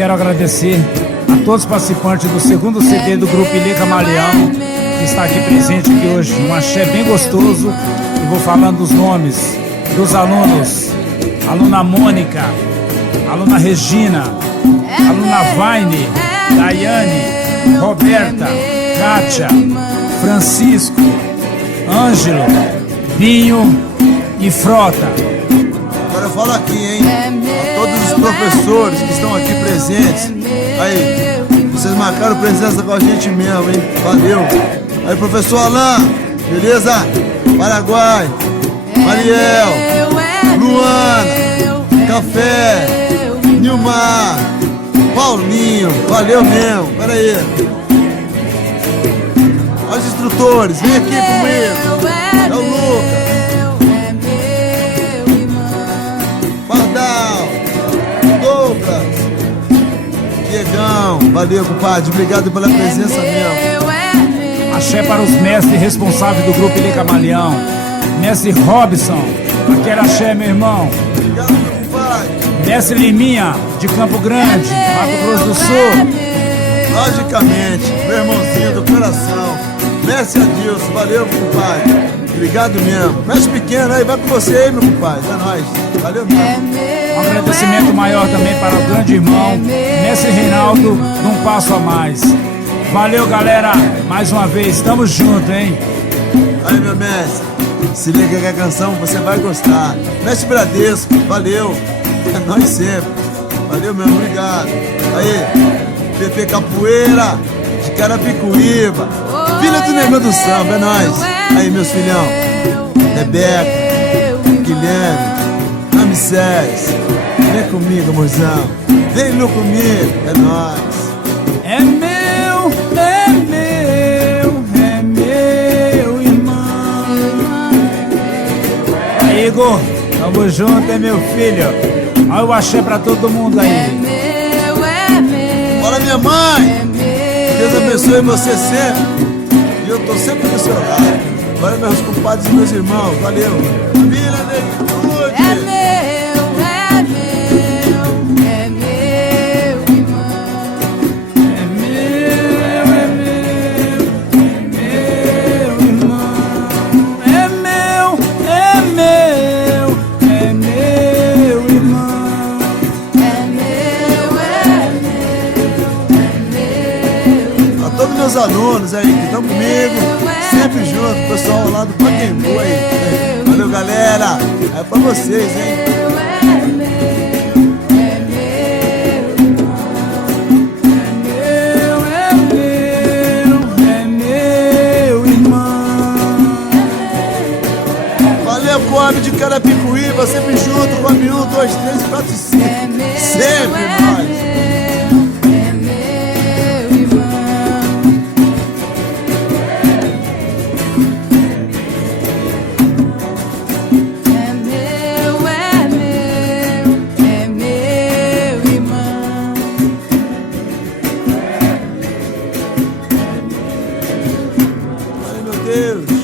quero agradecer a todos os participantes do segundo CD do Grupo Ilê Camaleão, que está aqui presente aqui hoje. Um axé bem gostoso. E vou falando dos nomes dos alunos. Aluna Mônica, aluna Regina, aluna Vaine, Daiane, Roberta, Kátia, Francisco, Ângelo, Binho e Frota. Agora eu falo aqui, hein? A todos os professores que estão aqui presentes. Aí, vocês marcaram presença com a gente mesmo, hein? Valeu. Aí, professor Alain, beleza? Paraguai, Mariel, Luana, Café, Nilmar, Paulinho, valeu mesmo. Pera aí. Os instrutores, vem aqui comigo. É o Lucas. Diegão, valeu, compadre, obrigado pela presença mesmo. Axé para os mestres responsáveis do Grupo Ilê Camaleão. Mestre Robson, aquele axé, meu irmão. Obrigado, meu compadre. Mestre Liminha, de Campo Grande, Mato Grosso do Sul. Logicamente, meu irmãozinho do coração. Mestre Adilson, valeu, meu compadre. Obrigado mesmo. Mestre pequeno aí, vai com você aí, meu compadre. É nóis. Valeu mesmo. Um agradecimento maior também para o grande irmão Mestre Reinaldo, num passo a mais. Valeu, galera, mais uma vez, tamo junto, hein? Aí, meu mestre, se liga que a canção você vai gostar. Mestre Bradesco, valeu. É nóis sempre. Valeu mesmo, obrigado. Aí, Pepe Capoeira, de Carapicuíba, filha do Negão do Samba, é nóis. Aí, meus filhão, Rebeca, Guilherme, Ramsés, vem comigo, amorzão. Vem Lu comigo, é nóis. É meu, é meu, é meu irmão. Aí, Igor, tamo junto, é meu filho. Olha o axé pra todo mundo aí. Bora, minha mãe. Deus abençoe você sempre. E eu tô sempre do seu lado. Bora, meus compadres e meus irmãos, valeu. Família Negritude. Meus alunos aí que estão comigo, sempre junto, o pessoal lá do Pacaembu aí. Valeu, galera, é pra vocês, hein? Valeu, Coab de Carapicuíba, sempre junto, Coab 1, 2, 3, 4 e 5. Sempre nós. Deus.